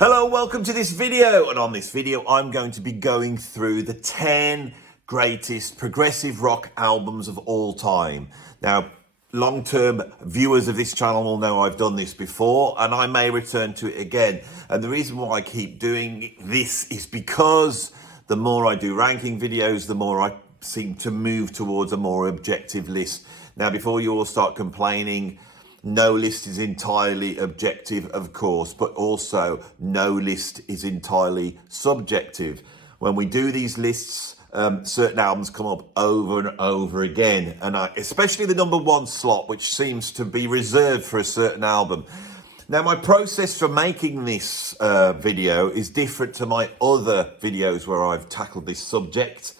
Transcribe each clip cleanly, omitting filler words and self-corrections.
Hello, welcome to this video, and on this video I'm going to be going through the 10 greatest progressive rock albums of all time. Now, long-term viewers of this channel will know I've done this before, and I may return to it again. And the reason why I keep doing this is because the more I do ranking videos, the more I seem to move towards a more objective list. Now, before you all start complaining, no list is entirely objective, of course, but also no list is entirely subjective. When we do these lists, certain albums come up over and over again, and especially the number one slot, which seems to be reserved for a certain album. Now, my process for making this video is different to my other videos where I've tackled this subject.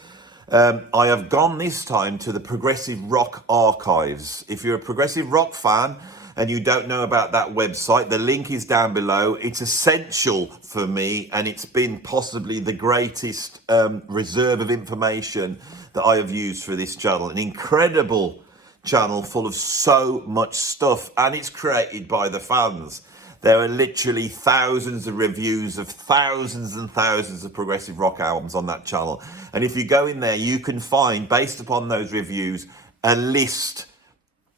I have gone this time to the Progressive Rock Archives. If you're a progressive rock fan and you don't know about that website, the link is down below. It's essential for me, and it's been possibly the greatest reserve of information that I have used for this channel. An incredible channel full of so much stuff, and it's created by the fans. There are literally thousands of reviews of thousands and thousands of progressive rock albums on that channel. And if you go in there, you can find, based upon those reviews, a list.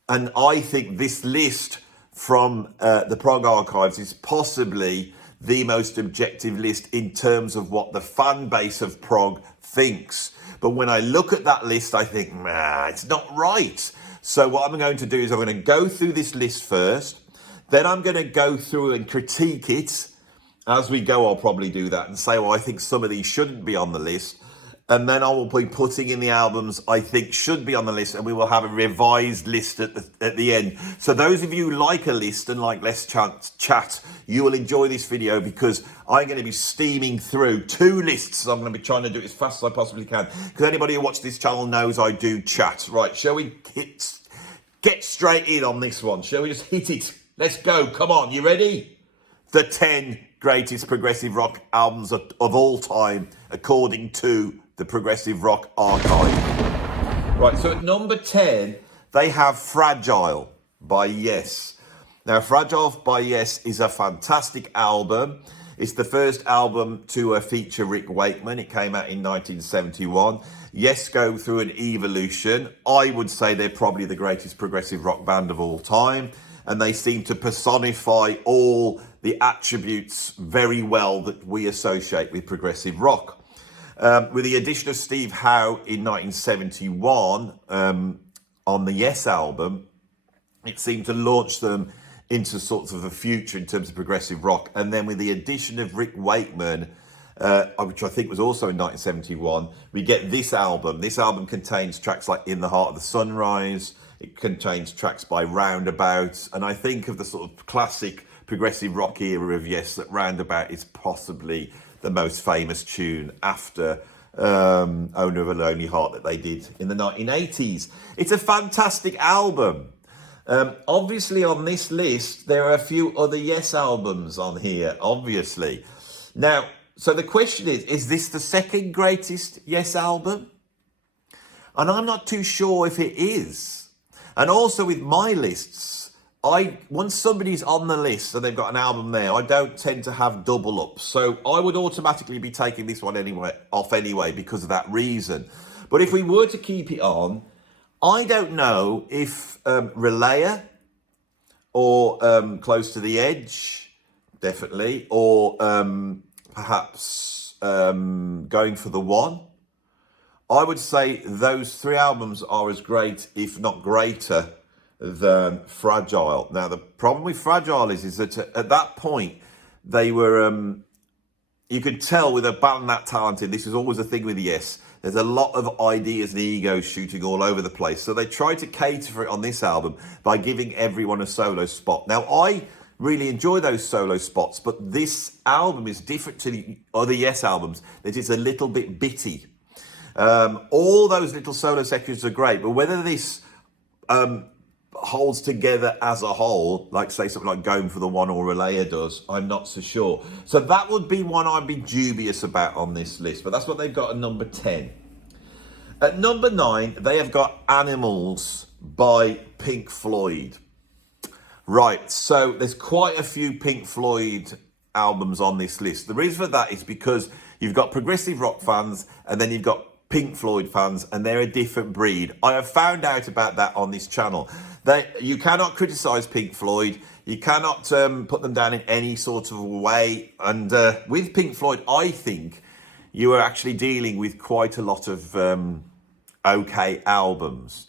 And I think this list from the Prog Archives is possibly the most objective list in terms of what the fan base of prog thinks. But when I look at that list, I think, nah, it's not right. So what I'm going to do is I'm going to go through this list first. Then I'm going to go through and critique it. As we go, I'll probably do that and say, well, I think some of these shouldn't be on the list. And then I will be putting in the albums I think should be on the list, and we will have a revised list at the end. So those of you who like a list and like less chat, you will enjoy this video, because I'm going to be steaming through two lists. I'm going to be trying to do it as fast as I possibly can, because anybody who watches this channel knows I do chat. Right, shall we get straight in on this one? Shall we just hit it? Let's go. Come on, you ready? The 10 greatest progressive rock albums of all time, according to the Progressive Rock Archive. Right, so at number 10, they have Fragile by Yes. Now, Fragile by Yes is a fantastic album. It's the first album to feature Rick Wakeman. It came out in 1971. Yes go through an evolution. I would say they're probably the greatest progressive rock band of all time, and they seem to personify all the attributes very well that we associate with progressive rock. With the addition of Steve Howe in 1971 on the Yes album, it seemed to launch them into sort of the future in terms of progressive rock. And then with the addition of Rick Wakeman, which I think was also in 1971, we get this album. This album contains tracks like In the Heart of the Sunrise. It contains tracks by Roundabout. And I think of the sort of classic progressive rock era of Yes, that Roundabout is possibly the most famous tune after Owner of a Lonely Heart that they did in the 1980s. It's a fantastic album. Obviously on this list, there are a few other Yes albums on here, obviously. Now, so the question is this the second greatest Yes album? And I'm not too sure if it is. And also with my lists, once somebody's on the list and they've got an album there, I don't tend to have double ups. So I would automatically be taking this one off anyway because of that reason. But if we were to keep it on, I don't know if Relayer or Close to the Edge, definitely, or perhaps Going for the One. I would say those three albums are as great, if not greater, than Fragile. Now, the problem with Fragile is that at that point, they were, you could tell with a band that talented, this was always a thing with Yes, there's a lot of ideas and egos shooting all over the place. So they tried to cater for it on this album by giving everyone a solo spot. Now, I really enjoy those solo spots, but this album is different to the other Yes albums, that it's a little bit bitty. All those little solo sections are great, but whether this holds together as a whole, like say something like Going for the One or Relayer does, I'm not so sure. So that would be one I'd be dubious about on this list, but that's what they've got at number 10. At number 9, they have got Animals by Pink Floyd. Right, so there's quite a few Pink Floyd albums on this list. The reason for that is because you've got progressive rock fans and then you've got Pink Floyd fans, and they're a different breed. I have found out about that on this channel. You cannot criticize Pink Floyd. You cannot put them down in any sort of way. And with Pink Floyd, I think you are actually dealing with quite a lot of okay albums.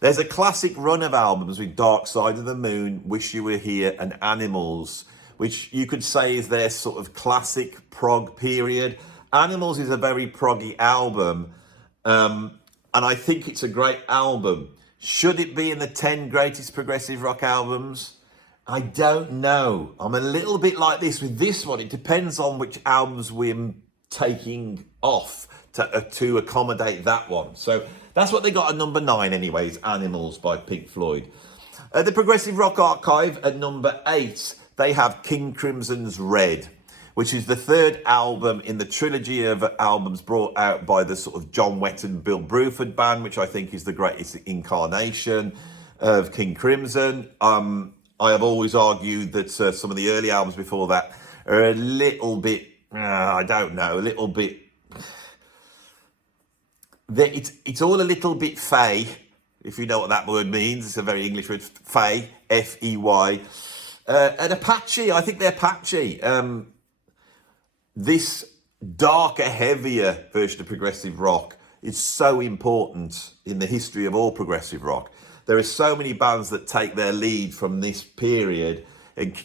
There's a classic run of albums with Dark Side of the Moon, Wish You Were Here, and Animals, which you could say is their sort of classic prog period. Animals is a very proggy album, and I think it's a great album. Should it be in the 10 greatest progressive rock albums? I don't know. I'm a little bit like this with this one. It depends on which albums we're taking off to accommodate that one. So that's what they got at number 9 anyways, Animals by Pink Floyd. The Progressive Rock Archive at number 8, they have King Crimson's Red, which is the 3rd album in the trilogy of albums brought out by the sort of John Wetton, Bill Bruford band, which I think is the greatest incarnation of King Crimson. I have always argued that some of the early albums before that are a little bit, I don't know, a little bit, it's all a little bit fey, if you know what that word means. It's a very English word, fey, F-E-Y. And Apache, I think they're patchy. This darker, heavier version of progressive rock is so important in the history of all progressive rock. There are so many bands that take their lead from this period,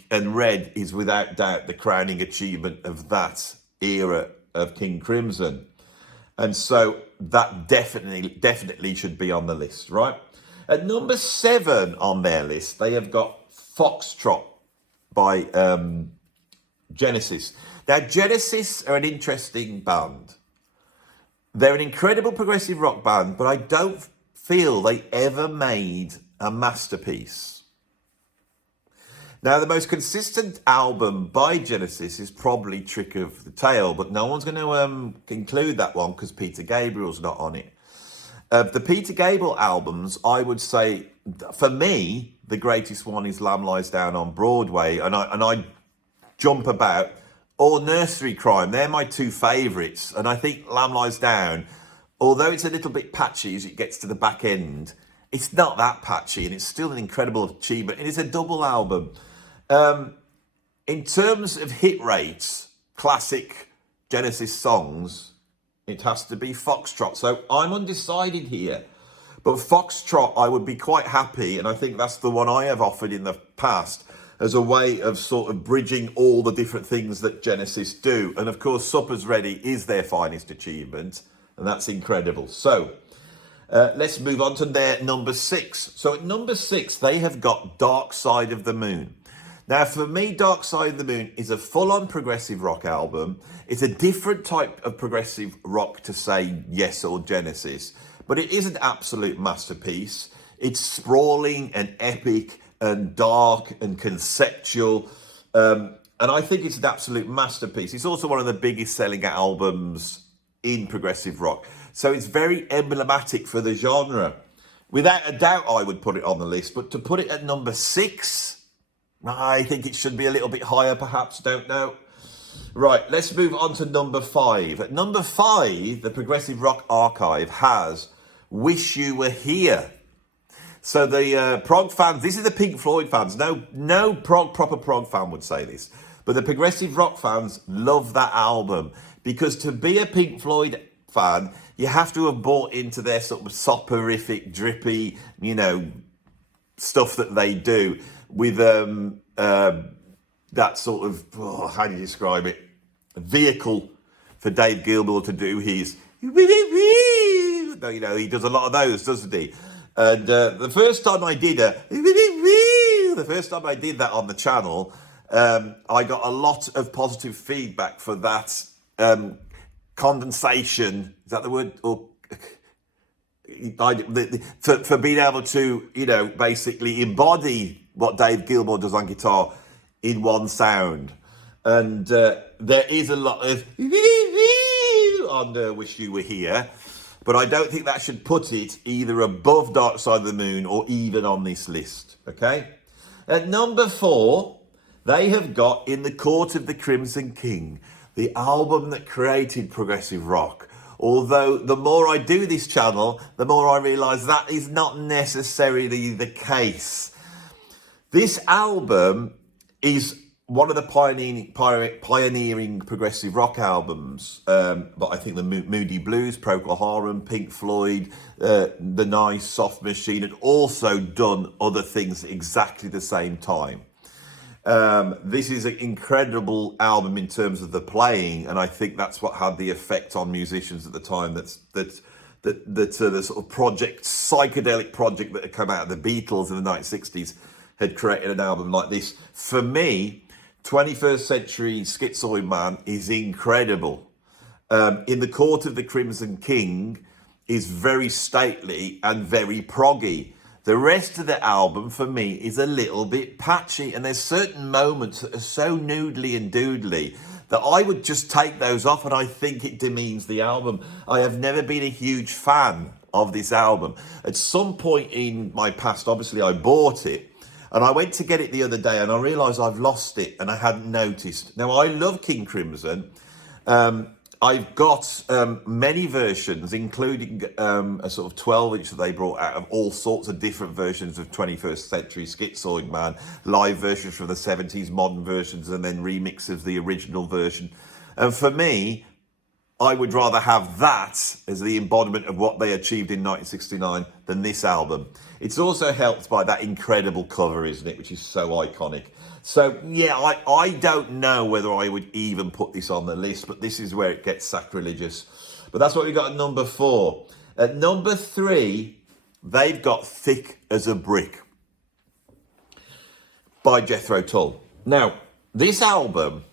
and Red is without doubt the crowning achievement of that era of King Crimson. And so that definitely should be on the list, right? At number 7 on their list, they have got Foxtrot by Genesis. Now, Genesis are an interesting band. They're an incredible progressive rock band, but I don't feel they ever made a masterpiece. Now, the most consistent album by Genesis is probably Trick of the Tail, but no one's going to include that one because Peter Gabriel's not on it. The Peter Gabriel albums, I would say, for me, the greatest one is Lamb Lies Down on Broadway, and I jump about, or Nursery Crime. They're my 2 favourites, and I think Lamb Lies Down, although it's a little bit patchy as it gets to the back end, it's not that patchy, and it's still an incredible achievement. It is a double album. In terms of hit rates, classic Genesis songs, it has to be Foxtrot. So I'm undecided here. But Foxtrot, I would be quite happy, and I think that's the one I have offered in the past, as a way of sort of bridging all the different things that Genesis do. And of course, Supper's Ready is their finest achievement, and that's incredible. So let's move on to their number 6. So at number 6, they have got Dark Side of the Moon. Now, for me, Dark Side of the Moon is a full-on progressive rock album. It's a different type of progressive rock to, say, Yes or Genesis, but it is an absolute masterpiece. It's sprawling and epic and dark and conceptual, and I think it's an absolute masterpiece. It's also one of the biggest selling albums in progressive rock, so it's very emblematic for the genre. Without a doubt, I would put it on the list, but to put it at number 6, I think it should be a little bit higher, perhaps, don't know. Right, let's move on to number 5. At number 5, the Progressive Rock Archive has Wish You Were Here. So the prog fans, this is the Pink Floyd fans, no proper prog fan would say this, but the progressive rock fans love that album, because to be a Pink Floyd fan, you have to have bought into their sort of soporific, drippy, stuff that they do with that sort of, how do you describe it, vehicle for Dave Gilmour to do his, he does a lot of those, doesn't he? And the first time I did that on the channel, I got a lot of positive feedback for that condensation. Is that the word? Or for being able to, basically embody what Dave Gilmour does on guitar in one sound. And there is a lot of on Wish You Were Here. But I don't think that should put it either above Dark Side of the Moon or even on this list, okay? At number 4, They have got In the Court of the Crimson King, the album that created progressive rock. Although the more I do this channel, the more I realise that is not necessarily the case. This album is one of the pioneering progressive rock albums, but I think the Moody Blues, Procol Harum, Pink Floyd, The Nice, Soft Machine had also done other things at exactly the same time. This is an incredible album in terms of the playing, and I think that's what had the effect on musicians at the time. That's the sort of psychedelic project that had come out of the Beatles in the 1960s had created an album like this. For me, 21st Century Schizoid Man is incredible. In the Court of the Crimson King is very stately and very proggy. The rest of the album, for me, is a little bit patchy, and there's certain moments that are so noodly and doodly that I would just take those off, and I think it demeans the album. I have never been a huge fan of this album. At some point in my past, obviously, I bought it, and I went to get it the other day, and I realised I've lost it, and I hadn't noticed. Now, I love King Crimson. I've got many versions, including a sort of 12-inch that they brought out of all sorts of different versions of 21st Century Schizoid Man, live versions from the 70s, modern versions, and then remix of the original version. And for me, I would rather have that as the embodiment of what they achieved in 1969 than this album. It's also helped by that incredible cover, isn't it, which is so iconic. So, yeah, I don't know whether I would even put this on the list, but this is where it gets sacrilegious. But that's what we got at number 4. At number 3, they've got Thick as a Brick by Jethro Tull. Now, this album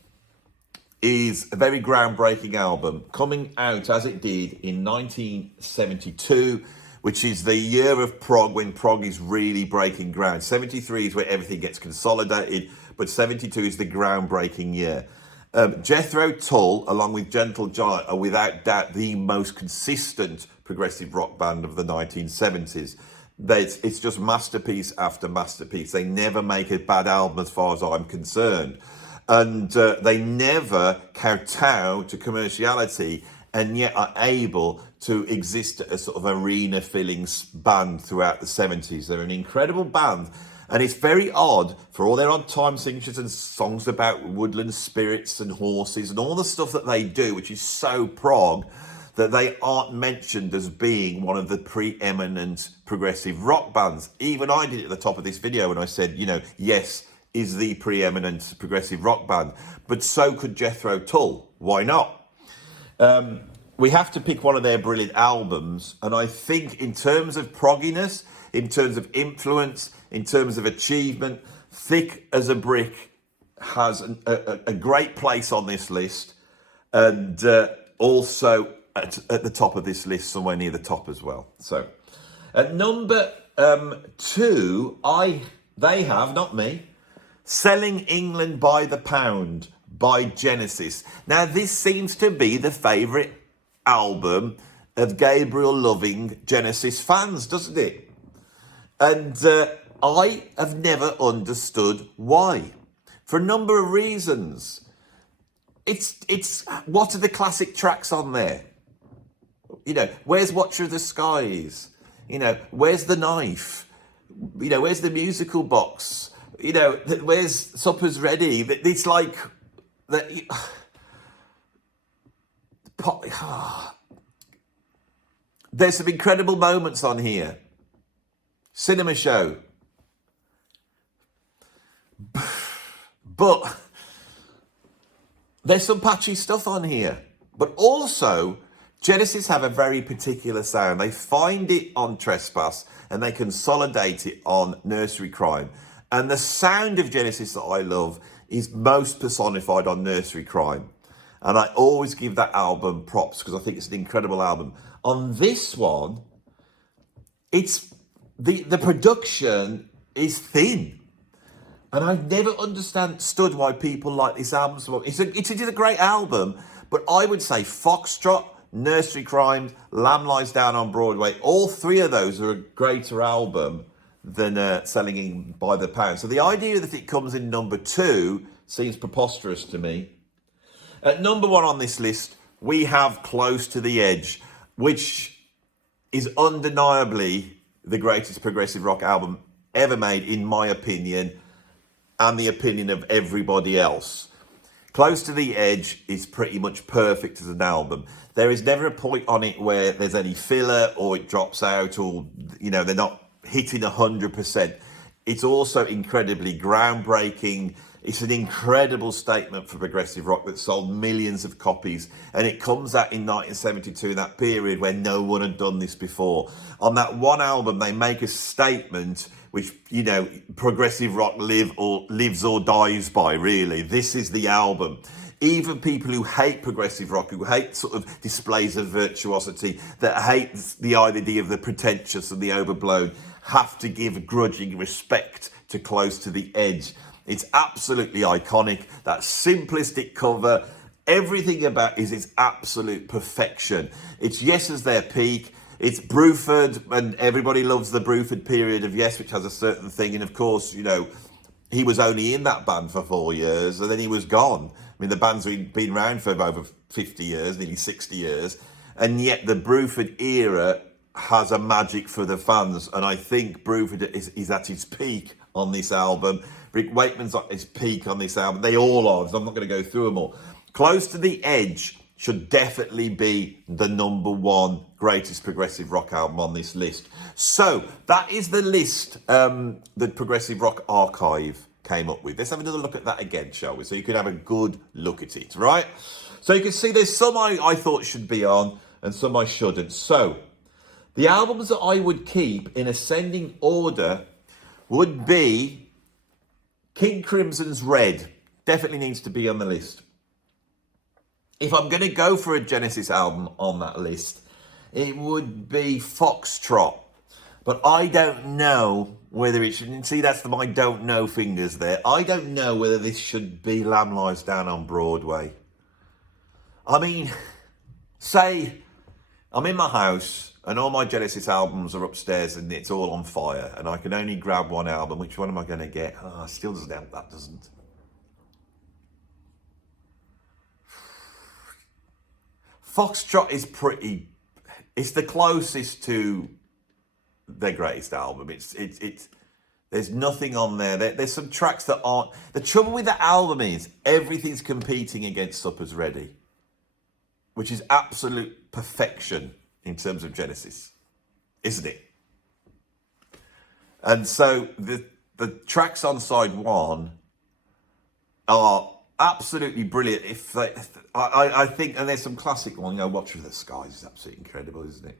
is a very groundbreaking album, coming out as it did in 1972, which is the year of prog, when prog is really breaking ground. 73 is where everything gets consolidated, but 72 is the groundbreaking year. Jethro Tull, along with Gentle Giant, are without doubt the most consistent progressive rock band of the 1970s. It's just masterpiece after masterpiece. They never make a bad album as far as I'm concerned. And they never kowtow to commerciality, and yet are able to exist as a sort of arena-filling band throughout the 70s. They're an incredible band, and it's very odd, for all their odd time signatures and songs about woodland spirits and horses and all the stuff that they do, which is so prog, that they aren't mentioned as being one of the preeminent progressive rock bands. Even I did it at the top of this video when I said, you know, yes, is the preeminent progressive rock band, but so could Jethro Tull. Why not? We have to pick one of their brilliant albums, and I think in terms of progginess, in terms of influence, in terms of achievement, Thick as a Brick has a great place on this list, and also at the top of this list, somewhere near the top as well. So at number 2, they have, not me, Selling England by the Pound by Genesis. Now, this seems to be the favourite album of Gabriel-loving Genesis fans, doesn't it? And I have never understood why. For a number of reasons. It's what are the classic tracks on there? You know, where's Watcher of the Skies? You know, where's The Knife? You know, where's the musical box? You know, where's Supper's Ready? It's like that. There's some incredible moments on here. Cinema Show. But there's some patchy stuff on here. But also, Genesis have a very particular sound. They find it on Trespass and they consolidate it on Nursery Crime. And the sound of Genesis that I love is most personified on Nursery Crime. And I always give that album props because I think it's an incredible album. On this one, it's the production is thin. And I've never understood why people like this album so much. It is a great album, but I would say Foxtrot, Nursery Crime, Lamb Lies Down on Broadway, all three of those are a greater album selling it by the pound. So the idea that it comes in number 2 seems preposterous to me. At number 1 on this list, we have Close to the Edge, which is undeniably the greatest progressive rock album ever made, in my opinion, and the opinion of everybody else. Close to the Edge is pretty much perfect as an album. There is never a point on it where there's any filler or it drops out, or, you know, they're not hitting 100%. It's also incredibly groundbreaking. It's an incredible statement for progressive rock that sold millions of copies, and it comes out in 1972, that period where no one had done this before. On that one album, they make a statement which, you know, progressive rock lives or dies by, really. This is the album. Even people who hate progressive rock, who hate sort of displays of virtuosity, that hate the idea of the pretentious and the overblown, have to give grudging respect to Close to the Edge. It's absolutely iconic. That simplistic cover, everything about it is its absolute perfection. It's Yes as their peak. It's Bruford, and everybody loves the Bruford period of Yes, which has a certain thing. And of course, you know, he was only in that band for 4 years, and then he was gone. I mean, the band's been around for over 50 years, nearly 60 years. And yet the Bruford era has a magic for the fans. And I think Bruford is at its peak on this album. Rick Wakeman's at his peak on this album. They all are, so I'm not going to go through them all. Close to the Edge should definitely be the number 1 greatest progressive rock album on this list. So that is the list that Progressive Rock Archive came up with. Let's have another look at that again, shall we? So you can have a good look at it, right? So you can see there's some I thought should be on and some I shouldn't. So the albums that I would keep in ascending order would be King Crimson's Red. Definitely needs to be on the list. If I'm going to go for a Genesis album on that list, it would be Foxtrot. But I don't know whether it should... See, that's my don't know fingers there. I don't know whether this should be Lamb Lies Down on Broadway. I mean, say I'm in my house and all my Genesis albums are upstairs and it's all on fire and I can only grab one album. Which one am I going to get? Oh, still doesn't help, that doesn't. Foxtrot is pretty... It's the closest to their greatest album. It's there's nothing on there. There's some tracks that aren't... The trouble with the album is everything's competing against Supper's Ready, which is absolute perfection in terms of Genesis, isn't it? And so the tracks on side 1 are absolutely brilliant. I think, and there's some classic one, you know, Watch with the Skies is absolutely incredible, isn't it?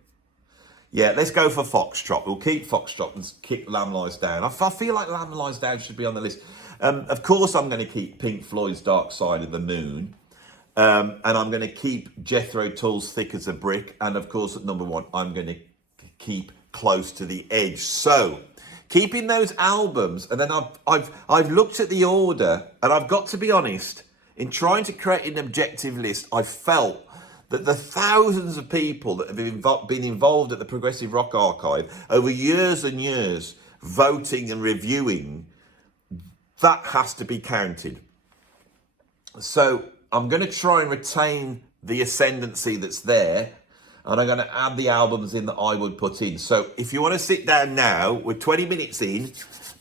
Yeah, let's go for Foxtrot. We'll keep Foxtrot and kick Lamb Lies Down. I feel like Lamb Lies Down should be on the list. Of course, I'm going to keep Pink Floyd's Dark Side of the Moon. And I'm going to keep Jethro Tull's Thick as a Brick. And of course, at number 1, I'm going to keep Close to the Edge. So, keeping those albums, and then I've looked at the order, and I've got to be honest, in trying to create an objective list, I felt that the thousands of people that have been involved at the Progressive Rock Archive over years and years, voting and reviewing, that has to be counted. So I'm going to try and retain the ascendancy that's there, and I'm going to add the albums in that I would put in. So if you want to sit down now, we're 20 minutes in,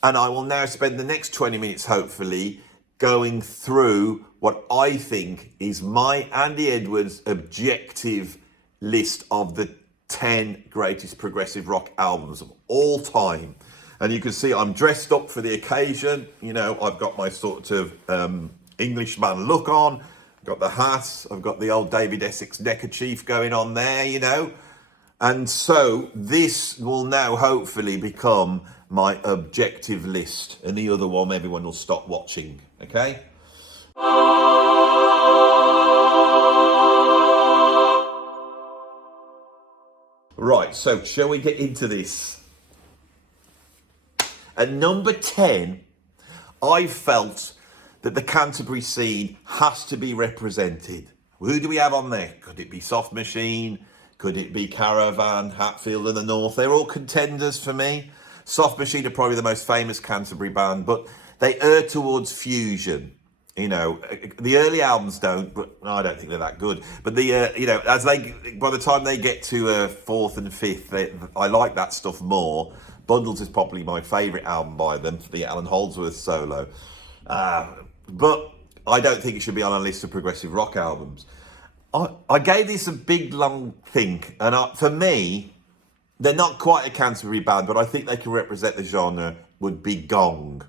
and I will now spend the next 20 minutes, hopefully, going through what I think is my Andy Edwards objective list of the 10 greatest progressive rock albums of all time. And you can see I'm dressed up for the occasion. You know, I've got my sort of Englishman look on. I've got the hat. I've got the old David Essex neckerchief going on there, you know. And so this will now hopefully become my objective list. And the other one, everyone will stop watching, okay? Right, so shall we get into this? At number 10, I felt that the Canterbury scene has to be represented. Who do we have on there? Could it be Soft Machine? Could it be Caravan, Hatfield and the North? They're all contenders for me. Soft Machine are probably the most famous Canterbury band, but they err towards fusion. You know, the early albums don't, but I don't think they're that good. But you know, by the time they get to fourth and fifth, I like that stuff more. Bundles is probably my favourite album by them, the Alan Holdsworth solo. But I don't think it should be on a list of progressive rock albums. I gave this a big, long think, and for me, they're not quite a Canterbury band, but I think they can represent the genre, would be Gong.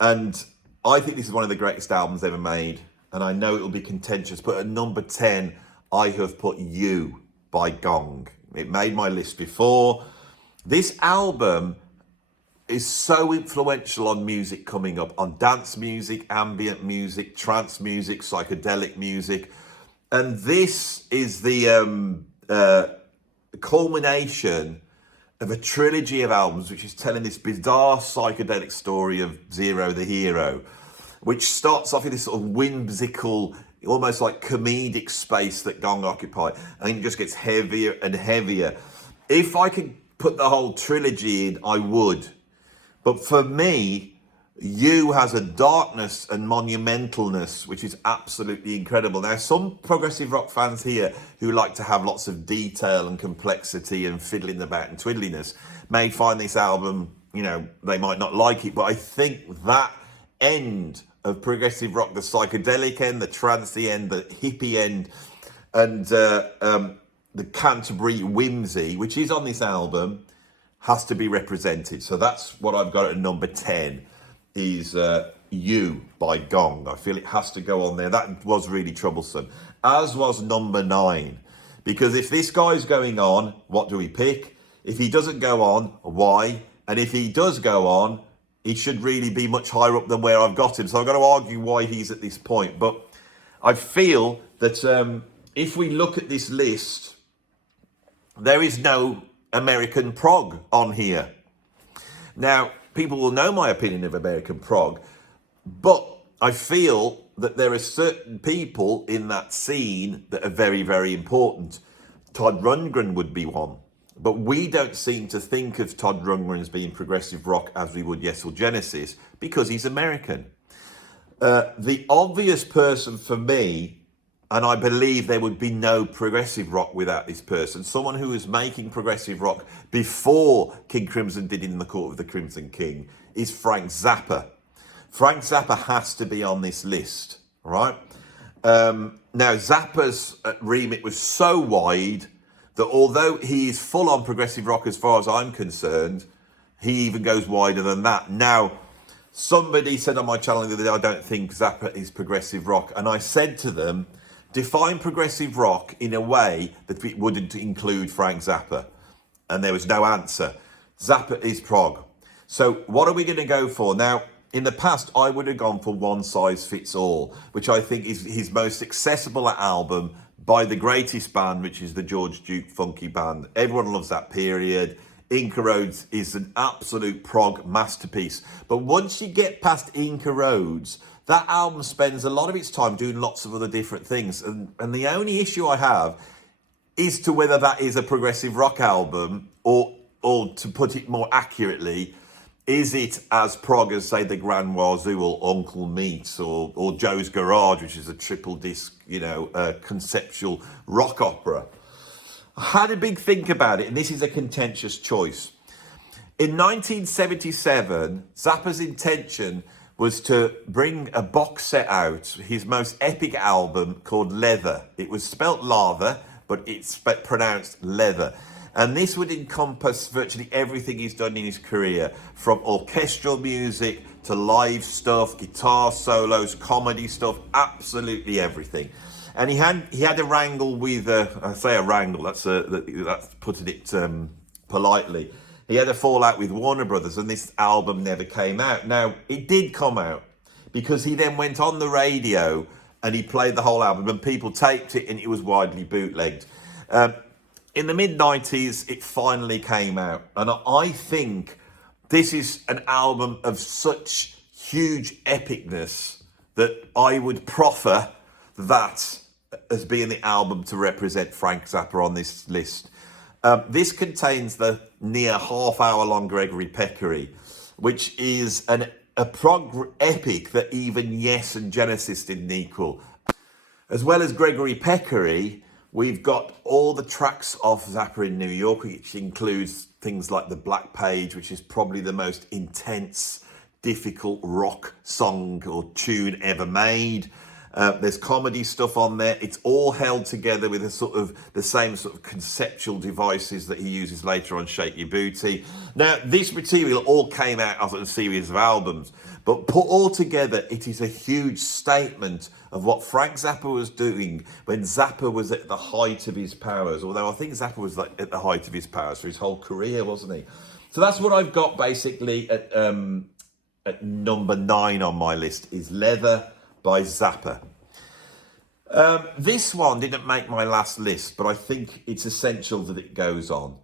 And I think this is one of the greatest albums ever made, and I know it will be contentious, but at number 10, I have put You by Gong. It made my list before. This album is so influential on music coming up, on dance music, ambient music, trance music, psychedelic music. And this is the culmination of a trilogy of albums, which is telling this bizarre psychedelic story of Zero the Hero, which starts off in this sort of whimsical, almost like comedic space that Gong occupy, and it just gets heavier and heavier. If I could put the whole trilogy in, I would. But for me, You has a darkness and monumentalness which is absolutely incredible. Now, some progressive rock fans here who like to have lots of detail and complexity and fiddling about and twiddliness may find this album, you know, they might not like it, but I think that end of progressive rock, the psychedelic end, the trancey end, the hippie end, and the Canterbury whimsy, which is on this album, has to be represented. So that's what I've got at number 10. Is You by Gong. I feel it has to go on there. That was really troublesome. As was number 9. Because if this guy's going on, what do we pick? If he doesn't go on, why? And if he does go on, he should really be much higher up than where I've got him. So I've got to argue why he's at this point. But I feel that if we look at this list, there is no American prog on here. Now, people will know my opinion of American prog, but I feel that there are certain people in that scene that are very, very important. Todd Rundgren would be one, but we don't seem to think of Todd Rundgren as being progressive rock as we would Yes or Genesis, because he's American. The obvious person for me, and I believe there would be no progressive rock without this person, someone who was making progressive rock before King Crimson did In the Court of the Crimson King, is Frank Zappa. Frank Zappa has to be on this list, right? Now, Zappa's remit was so wide that although he is full on progressive rock as far as I'm concerned, he even goes wider than that. Now, somebody said on my channel the other day, I don't think Zappa is progressive rock. And I said to them, define progressive rock in a way that it wouldn't include Frank Zappa. And there was no answer. Zappa is prog. So what are we going to go for? Now, in the past, I would have gone for One Size Fits All, which I think is his most accessible album by the greatest band, which is the George Duke Funky Band. Everyone loves that period. Inca Roads is an absolute prog masterpiece. But once you get past Inca Roads, that album spends a lot of its time doing lots of other different things. And the only issue I have is to whether that is a progressive rock album or to put it more accurately, is it as prog as, say, the Grand Wazoo or Uncle Meats or Joe's Garage, which is a triple disc, conceptual rock opera? I had a big think about it, and this is a contentious choice. In 1977, Zappa's intention was to bring a box set out, his most epic album called Lather. It was spelt Lather, but it's pronounced Leather. And this would encompass virtually everything he's done in his career, from orchestral music to live stuff, guitar solos, comedy stuff, absolutely everything. And he had a wrangle with, I say a wrangle, that's putting it politely. He had a fallout with Warner Brothers, and this album never came out. Now, it did come out because he then went on the radio and he played the whole album, and people taped it, and it was widely bootlegged. In the mid-90s, it finally came out, and I think this is an album of such huge epicness that I would proffer that as being the album to represent Frank Zappa on this list. This contains the near half-hour-long Gregory Peccary, which is a prog epic that even Yes and Genesis didn't equal. As well as Gregory Peccary, we've got all the tracks off Zappa in New York, which includes things like The Black Page, which is probably the most intense, difficult rock song or tune ever made. There's comedy stuff on there. It's all held together with the same sort of conceptual devices that he uses later on Shake Your Booty. Now, this material all came out as a series of albums, but put all together, it is a huge statement of what Frank Zappa was doing when Zappa was at the height of his powers. Although I think Zappa was at the height of his powers for his whole career, wasn't he? So that's what I've got basically at number 9 on my list is Leather by Zappa. This one didn't make my last list, but I think it's essential that it goes on.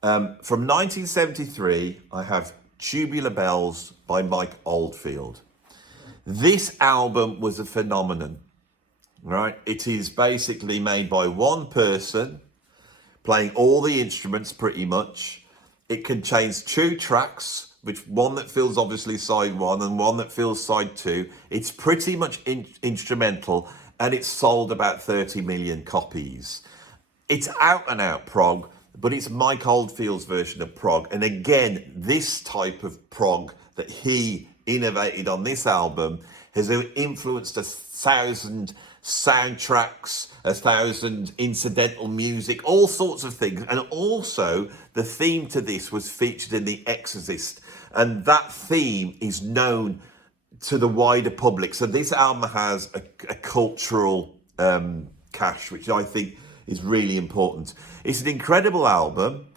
From 1973, I have Tubular Bells by Mike Oldfield. This album was a phenomenon, right? It is basically made by one person, playing all the instruments pretty much. It contains 2 tracks, which one that fills obviously side 1 and one that fills side 2. It's pretty much instrumental, and it's sold about 30 million copies. It's out and out prog, but it's Mike Oldfield's version of prog. And again, this type of prog that he innovated on this album has influenced 1,000 soundtracks, 1,000 incidental music, all sorts of things. And also, the theme to this was featured in The Exorcist, and that theme is known to the wider public. So this album has a cultural cache, which I think is really important. It's an incredible album.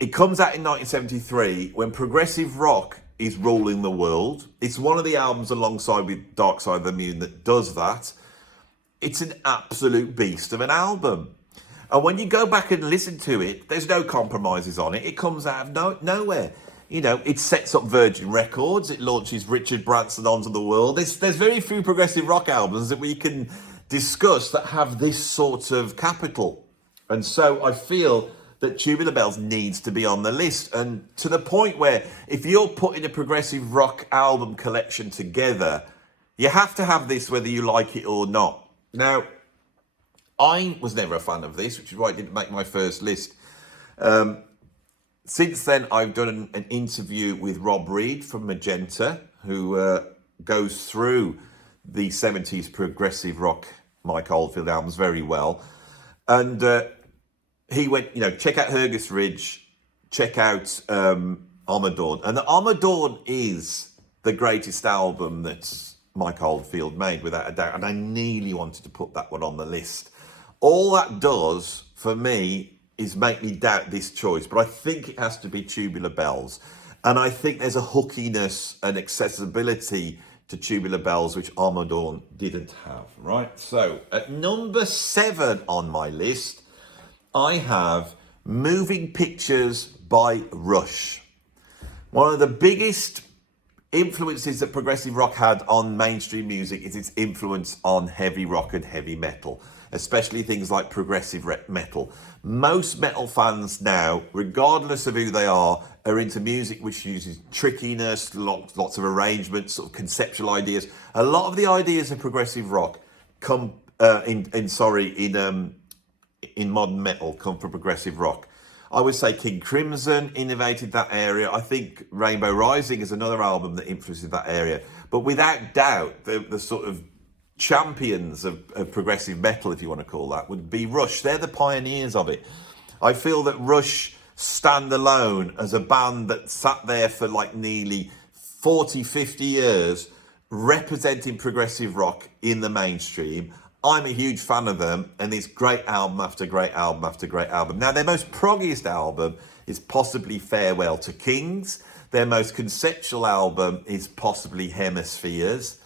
It comes out in 1973 when progressive rock is ruling the world. It's one of the albums alongside with Dark Side of the Moon that does that. It's an absolute beast of an album. And when you go back and listen to it, there's no compromises on it. It comes out of nowhere. You know, it sets up Virgin Records. It launches Richard Branson onto the world. There's very few progressive rock albums that we can discuss that have this sort of capital. And so I feel that Tubular Bells needs to be on the list. And to the point where if you're putting a progressive rock album collection together, you have to have this whether you like it or not. Now, I was never a fan of this, which is why it didn't make my first list. Since then, I've done an interview with Rob Reed from Magenta, who goes through the 70s progressive rock Mike Oldfield albums very well. And he went, check out Hergus Ridge, check out Armageddon. And the Armageddon is the greatest album that Mike Oldfield made, without a doubt. And I nearly wanted to put that one on the list. All that does, for me, is make me doubt this choice. But I think it has to be Tubular Bells. And I think there's a hookiness and accessibility to Tubular Bells, which Armageddon didn't have, right? So, at number 7 on my list, I have Moving Pictures by Rush. One of the biggest influences that progressive rock had on mainstream music is its influence on heavy rock and heavy metal, especially things like progressive metal. Most metal fans now, regardless of who they are into music which uses trickiness, lots of arrangements, sort of conceptual ideas. A lot of the ideas of progressive rock come in modern metal come from progressive rock. I would say King Crimson innovated that area. I think Rainbow Rising is another album that influences that area. But without doubt, the sort of champions of progressive metal, if you want to call that, would be Rush. They're the pioneers of it. I feel that Rush stand alone as a band that sat there for like nearly 40, 50 years representing progressive rock in the mainstream. I'm a huge fan of them, and it's great album after great album after great album. Now, their most proggiest album is possibly Farewell to Kings. Their most conceptual album is possibly Hemispheres.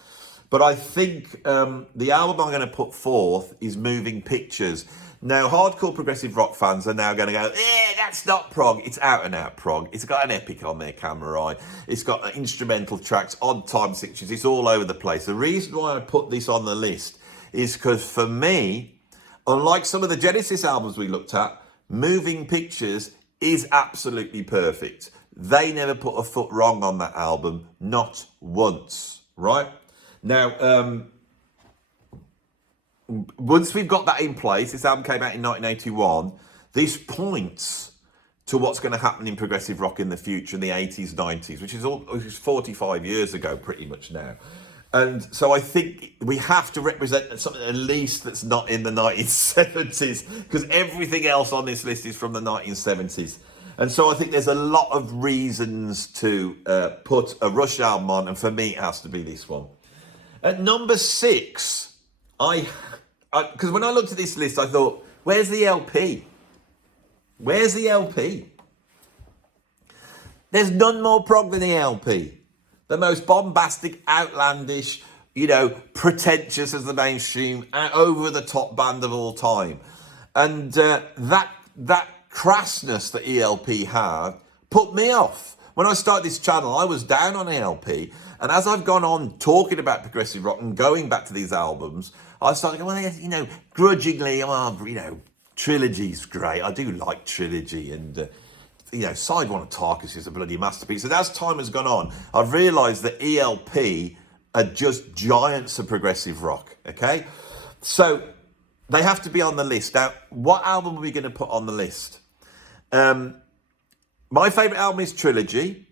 But I think the album I'm going to put forth is Moving Pictures. Now, hardcore progressive rock fans are now going to go, that's not prog. It's out and out prog. It's got an epic on there, Camera. It's got instrumental tracks, odd time signatures. It's all over the place. The reason why I put this on the list is because for me, Unlike some of the Genesis albums we looked at, Moving Pictures is absolutely perfect. They never put a foot wrong on that album, not once, right? Now, once we've got that in place, this album came out in 1981, this points to what's going to happen in progressive rock in the future, in the 80s, 90s, which is 45 years ago pretty much now. And so I think we have to represent something at least that's not in the 1970s, because everything else on this list is from the 1970s. And so I think there's a lot of reasons to put a Rush album on, and for me it has to be this one. At number 6, because when I looked at this list, I thought, where's the LP? Where's the LP? There's none more prog than the LP. The most bombastic, outlandish, pretentious as the mainstream, over-the-top band of all time. And that crassness that ELP had put me off. When I started this channel, I was down on ELP. And as I've gone on talking about progressive rock and going back to these albums, I started going, grudgingly, Trilogy's great. I do like Trilogy, and Side 1 of Tarkus is a bloody masterpiece. And as time has gone on, I've realised that ELP are just giants of progressive rock, okay? So they have to be on the list. Now, what album are we going to put on the list? My favourite album is Trilogy.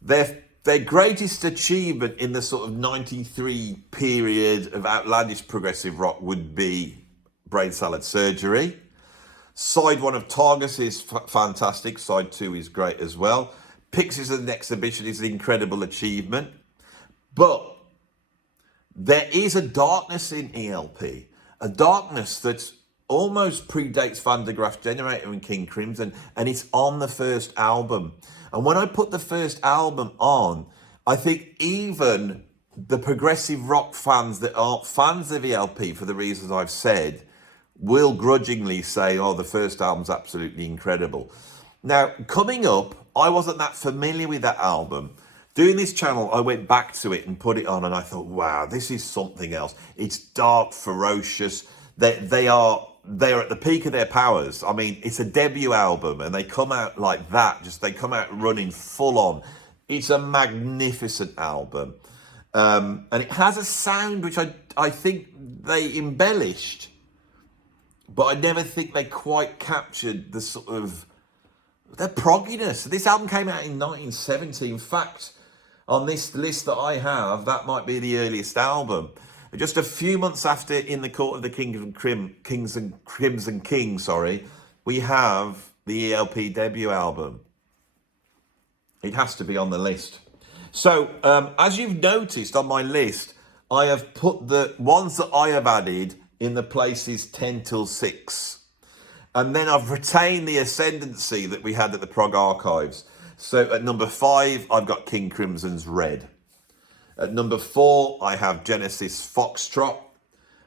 Their greatest achievement in the sort of 93 period of outlandish progressive rock would be Brain Salad Surgery. Side 1 of Targus is fantastic. Side 2 is great as well. Pixies and Exhibition is an incredible achievement. But there is a darkness in ELP. A darkness that almost predates Van der Graaf Generator and King Crimson. And it's on the first album. And when I put the first album on, I think even the progressive rock fans that aren't fans of ELP, for the reasons I've said, will grudgingly say, oh, the first album's absolutely incredible. Now, coming up, I wasn't that familiar with that album. Doing this channel, I went back to it and put it on, and I thought, wow, this is something else. It's dark, ferocious. They are at the peak of their powers. I mean, it's a debut album, and they come out like that. They come out running full on. It's a magnificent album. And it has a sound which I think they embellished, but I never think they quite captured the sort of the progginess. This album came out in 1970. In fact, on this list that I have, that might be the earliest album. Just a few months after In the Court of the Crimson King, we have the ELP debut album. It has to be on the list. So, as you've noticed on my list, I have put the ones that I have added in the places 10 till 6. And then I've retained the ascendancy that we had at the Prog Archives. So at number 5, I've got King Crimson's Red. At number 4, I have Genesis Foxtrot.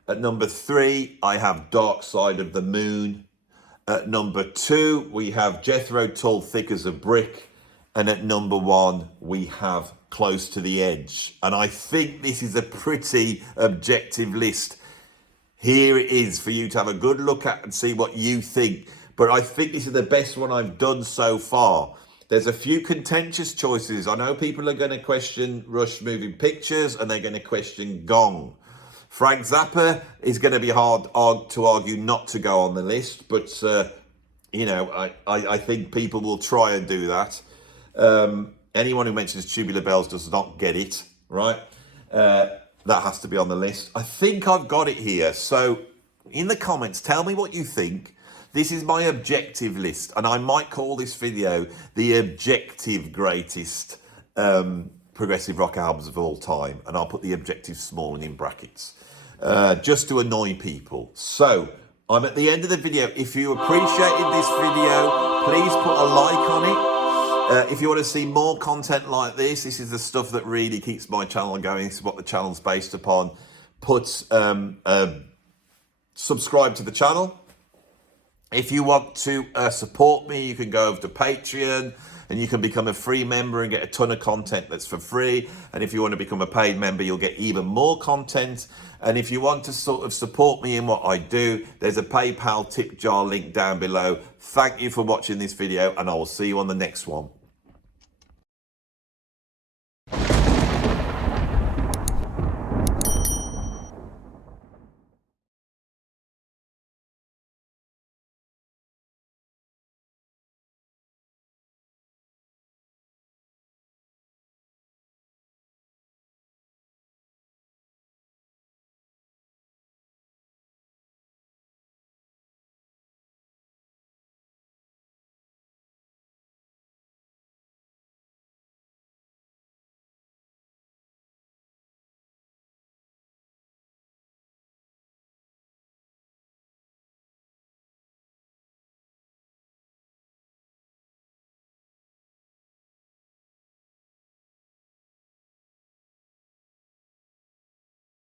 At number 3, I have Dark Side of the Moon. At number 2, we have Jethro Tull, Thick as a Brick. And at number 1, we have Close to the Edge. And I think this is a pretty objective list. Here it is for you to have a good look at and see what you think. But I think this is the best one I've done so far. There's a few contentious choices. I know people are going to question Rush Moving Pictures, and they're going to question Gong. Frank Zappa is going to be hard to argue not to go on the list. But, I think people will try and do that. Anyone who mentions Tubular Bells does not get it, right? That has to be on the list. I think I've got it here. So in the comments, tell me what you think. This is my objective list, and I might call this video the objective greatest progressive rock albums of all time. And I'll put the objective small and in brackets, just to annoy people. So I'm at the end of the video. If you appreciated this video, please put a like on it. If you want to see more content like this is the stuff that really keeps my channel going. This is what the channel's based upon. Subscribe to the channel. If you want to support me, you can go over to Patreon. and you can become a free member and get a ton of content that's for free. And if you want to become a paid member, you'll get even more content. And if you want to sort of support me in what I do, there's a PayPal tip jar link down below. Thank you for watching this video, and I will see you on the next one.